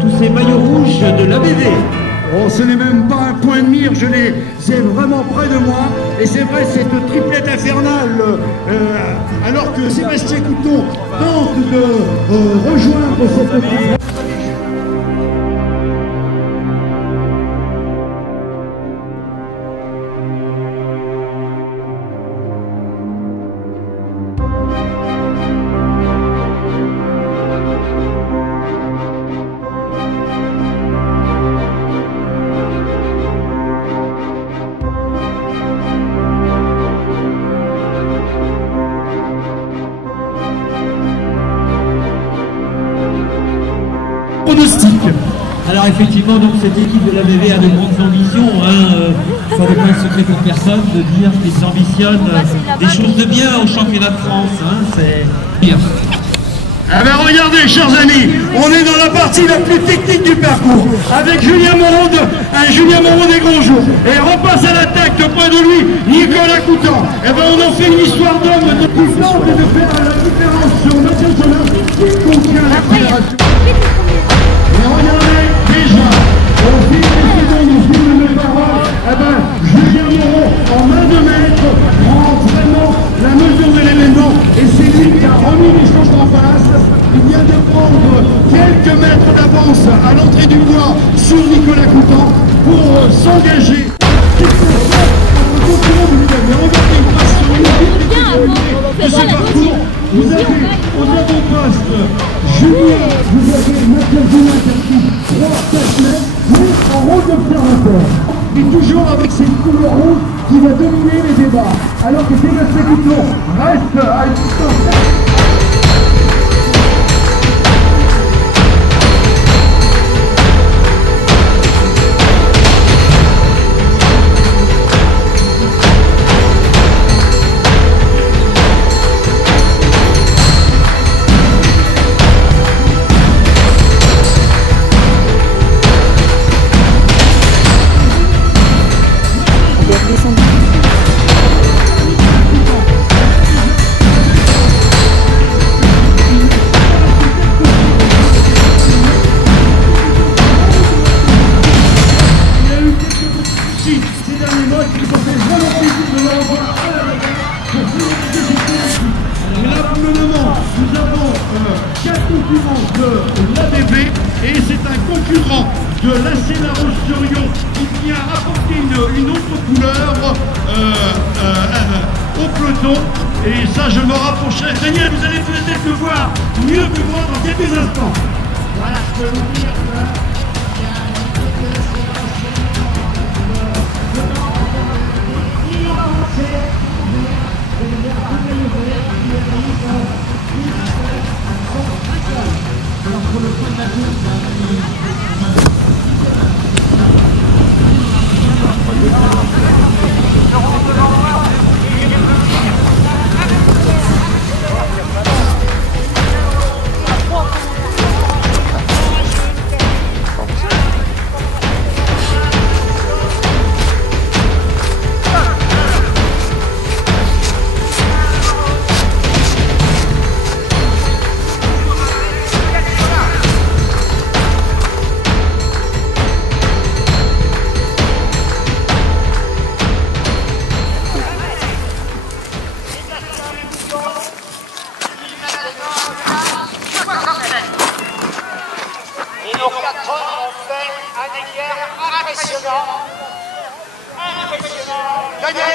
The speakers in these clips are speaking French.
tous ces maillots rouges de l'ABV. Oh, ce n'est même pas un point de mire, je les ai vraiment près de moi. Et c'est vrai, cette triplette infernale, alors que Sébastien Couton tente de rejoindre cette triplette. Alors effectivement, donc cette équipe de l'ABV a de grandes ambitions, ça n'est pas un secret pour personne de dire qu'ils ambitionnent des choses de bien au championnat de France, c'est bien. Ah ben regardez, chers amis, on est dans la partie la plus technique du parcours, avec Julien Moreau, Julien Moreau des grands jours. Et repasse à l'attaque, auprès de lui, Nicolas Coutan. Et ben on en fait une histoire d'homme de puissance et de faire la différence sur Mathieu Solar qui contient la fédération. Et regardez, déjà, au fil des secondes, au fil de mes paroles, eh ben, Julien Moreau, en main de maître, prend vraiment la mesure de l'événement. Et c'est lui qui a remis les choses en face. Il vient de prendre quelques mètres d'avance à l'entrée du bois sur Nicolas Coutan pour s'engager. De ce parcours, vous avez aux avant-postes Julien, vous avez Mathieu Julien qui 3-4 mètres, mais en rôle d'observateur. Et toujours avec cette couleur rouge qui va dominer les débats. Alors que Sébastien Couton reste à une distance. De l'ABV et c'est un concurrent de l'AC La Roche-sur-Yon qui vient apporter une autre couleur au peloton et ça je me rapprocherai. Daniel, vous allez peut-être le voir mieux que moi dans quelques instants. Voilà, je peux vous dire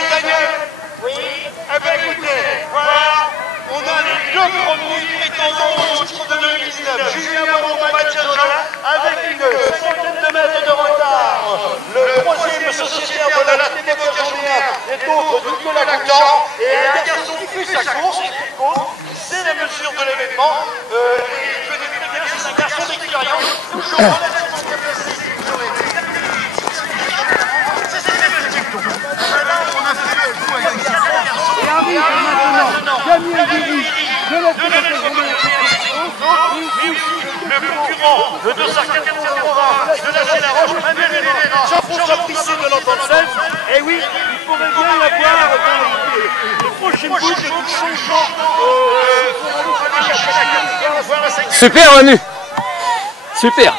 Daniel, oui. Eh bien écoutez, voilà, on a les deux premiers prétendants au titre de 2019. Julien Moreau, Mathieu Solar, avec une centaine de mètres de retard. Le troisième sociétaire de la TDF est autre Nicolas Coutan. Et un garçon qui fait sa course, c'est la mesure de l'événement. Et il connaît très bien, c'est un garçon d'expérience, toujours relativement bien placé. Le concurrent de sa 480 de la La Roche, Jean-François Prissé de l'Entente. Et oui, il pourrait bien y avoir dans les prochaines bouches du changement. Super Manu, super.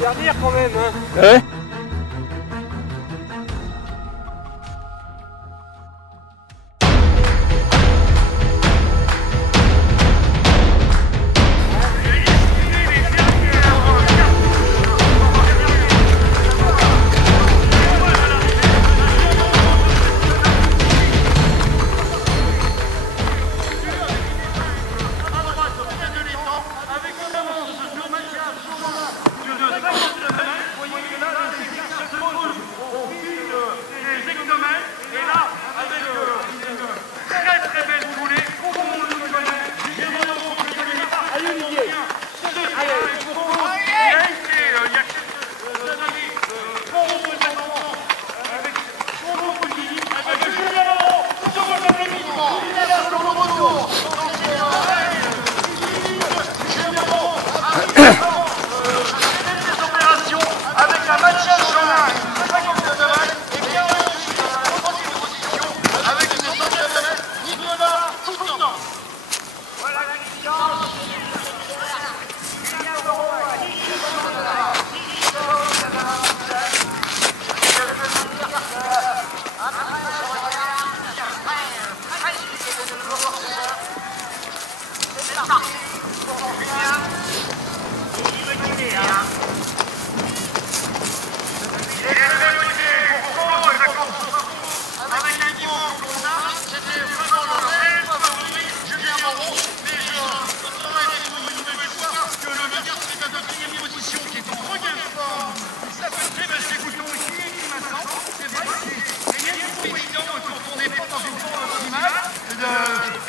Dernière quand même, hein. Ouais.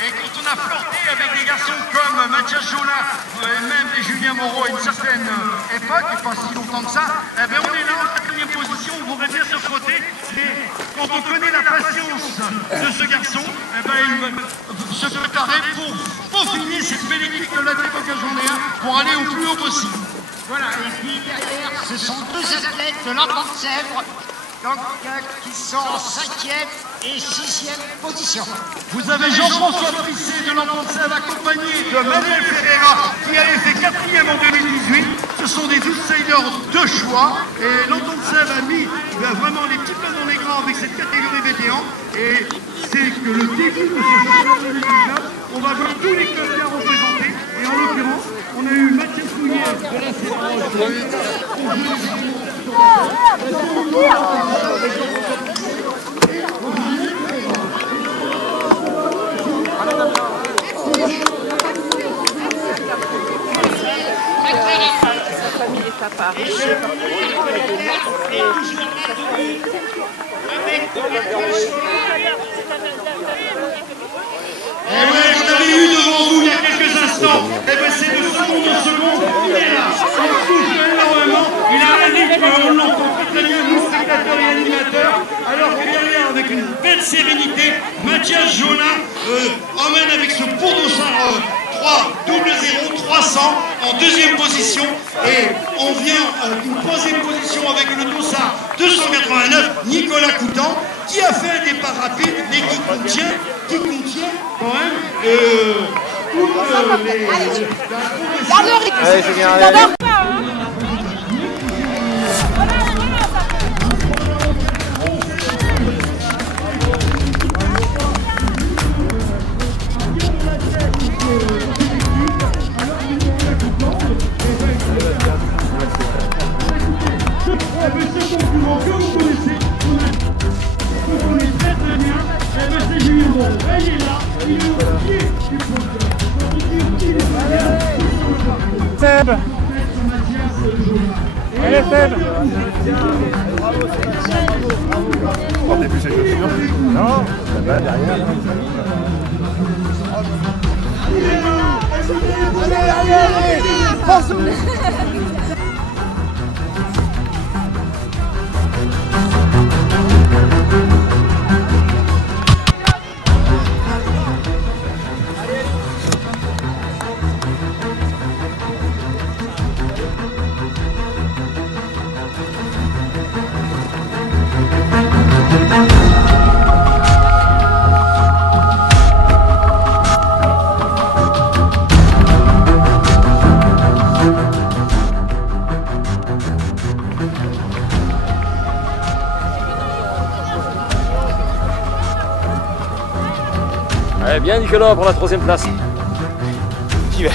Et quand on a flirté avec des garçons comme Mathias Jola, et même des Julien Moreau à une certaine époque, et pas si longtemps que ça, eh bien on est là en 4e position, on voudrait bien se frotter. Et quand on connaît la patience de ce garçon, eh ben, il se préparait pour peaufiner cette belle équipe de l'Atlético Journée pour aller au plus haut possible. Voilà, et puis derrière, ce sont deux athlètes de l'Entente de Sèvres, donc, qui sont en 5e et 6e position. Vous avez Jean-François Prisset de l'Entente de Sèvres accompagné de Manuel Ferreira qui avait fait 4e en 2018. Ce sont des outsiders de choix et l'Entente de Sèvres a mis vraiment les petits plats dans les grands avec cette catégorie vétéran. Et c'est que le début de ce championnat 2019, on va voir tous les clubs bien représentés. Et en l'occurrence, on a eu Mathieu Fouillet de la Sèvres. Paris. Et ouais, vous l'avez eu devant vous il y a quelques instants. Et bien c'est de seconde en seconde. Il est là. Il touche énormément. Il a un rythme, on l'entend très bien, nous spectateurs et animateurs. Alors que derrière, avec une belle sérénité, Mathias Jonin emmène avec ce pour dossard 3-0 300 en deuxième position. Et on vient d'une troisième position avec le dossard 289, Nicolas Coutan, qui a fait un départ rapide, mais qui contient quand même toutes les... Allez, Julien, allez. Seb. Allez Seb. Portez plus ses chaussures. Non, là-bas derrière. Allez, force. Allez, bien Nicolas pour la troisième place. J'y vais.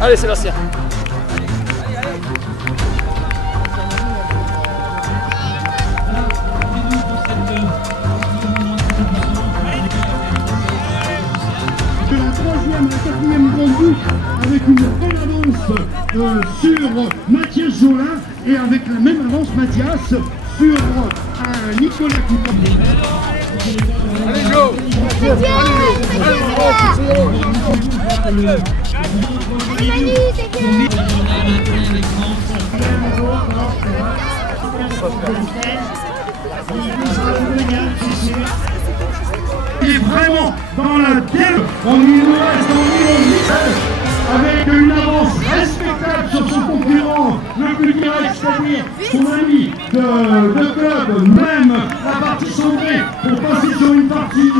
Allez Sébastien. De la troisième à la quatrième grande boucle avec une belle avance sur Mathias Jonin et avec la même avance Mathias sur Nicolas Coutan. Allez Joe. Il est vraiment dans la tête. On y reste en avec une avance respectable sur son concurrent le plus direct, c'est-à-dire son ami de club, même la partie sombrée pour passer sur une partie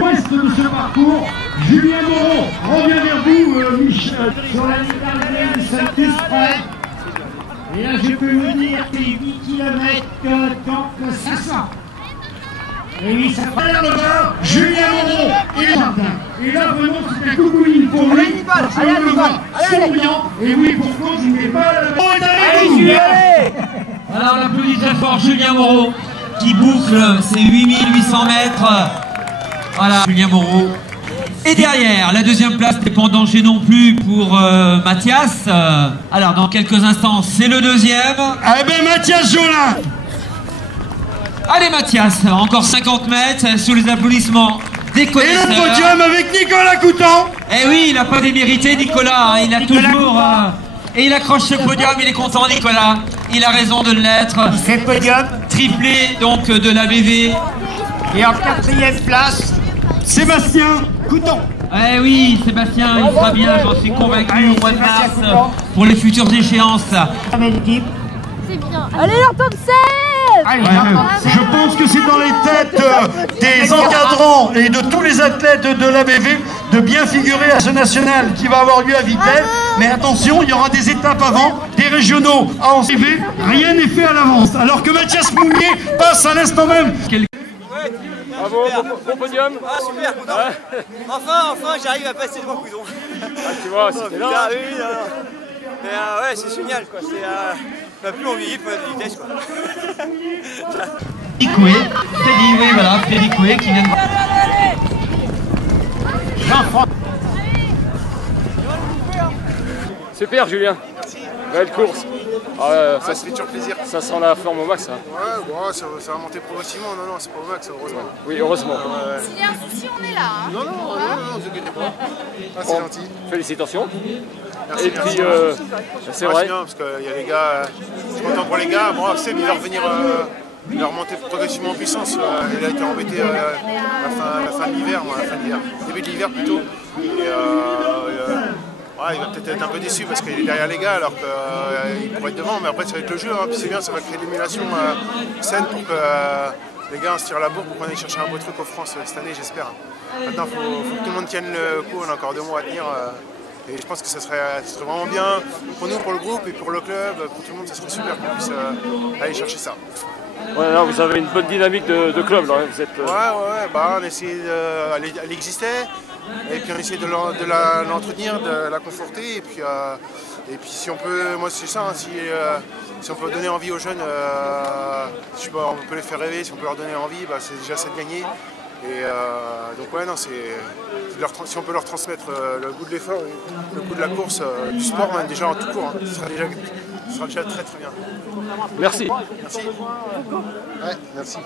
ouest de ce parcours. Julien Moreau revient vers vous, Michel. Sur la ligne d'arrivée, nous sommes tous prêts. Et là, je peux vous dire que les 8 km donc 500. Et oui, ça va vers le bas, Julien Moreau et Jardin. Et là, vraiment, c'est un coucouline pour lui. Parce que le vent souriant. Et oui, pour cause, il n'est pas là. Allez, alors on applaudit très fort Julien Moreau qui boucle ses 8800 mètres. Voilà, Julien Moreau. Et derrière, la deuxième place n'est pas en danger non plus pour Mathias. Alors dans quelques instants, c'est le deuxième. Eh bien, Mathias Jonin. Allez Mathias, encore 50 mètres sous les applaudissements des connaisseurs. Et le podium avec Nicolas Coutan. Eh oui, il n'a pas démérité Nicolas, il a toujours... et il accroche ce podium, il est content Nicolas. Il a raison de l'être. c'est le podium. Triplé donc de la BV. Et en quatrième place, Sébastien Coutan. Eh oui, Sébastien, il sera bien, j'en suis convaincu, au mois de mars pour les futures échéances. l'équipe. C'est bien. Allez, leur top 7. Allez, Je pense que c'est dans les têtes des encadrants et de tous les athlètes de l'ABV de bien figurer à ce national qui va avoir lieu à Vittel. Mais attention, il y aura des étapes avant, des régionaux à ABV. Rien n'est fait à l'avance. Alors que Mathias Mounier passe à l'instant même. Bravo, bon podium. Ah super, content. Enfin j'arrive à passer devant Coudon. Ah, tu vois, c'était là. Ah, oui, non. Mais ouais, c'est génial quoi. C'est plus on vieillit, plus on a de vitesse quoi. Coué, Freddy, oui voilà, Freddy Coué qui vient de... Jean-François. Super Julien. Belle course. Ah, Ça se fait toujours plaisir. ça sent la forme au max. Hein. Ouais, bon, ça va monter progressivement. Non, c'est pas au max, heureusement. Oui, heureusement. S'il y a un souci, on est là. Hein. Non, vous inquiétez pas. Ah, c'est gentil. Félicitations. Merci, Et puis, c'est Ouais, vrai. bien, parce qu'il y a les gars, je suis content pour les gars. Bon, Seb, il va revenir, il va remonter progressivement en puissance. Il a été embêté la fin de l'hiver, début de l'hiver plutôt. Et ouais, il va peut-être être un peu déçu parce qu'il est derrière les gars alors qu'il pourrait être devant, mais après ça va être le jeu, hein. Puis c'est bien, ça va créer de l'émulation saine pour que les gars se tirent la bourre pour qu'on aille chercher un beau truc aux France cette année, j'espère. Maintenant, il faut que tout le monde tienne le coup, on a encore 2 mois à tenir. Et je pense que ça serait vraiment bien pour nous, pour le groupe et pour le club, pour tout le monde, ça serait super qu'on puisse aller chercher ça. Ouais, là, vous avez une bonne dynamique de club. Là. Vous êtes, Ouais, bah, on essaie elle existait, et puis on essaie de l'entretenir, de la conforter, et puis si on peut, moi c'est ça, hein, si on peut donner envie aux jeunes, je sais pas, on peut les faire rêver, si on peut leur donner envie, bah, c'est déjà ça de gagner. Et donc ouais, non, si on peut leur transmettre le goût de l'effort, le goût de la course, du sport, même, déjà en tout court, hein, ce sera déjà très très bien. Merci. Merci. Ouais, merci.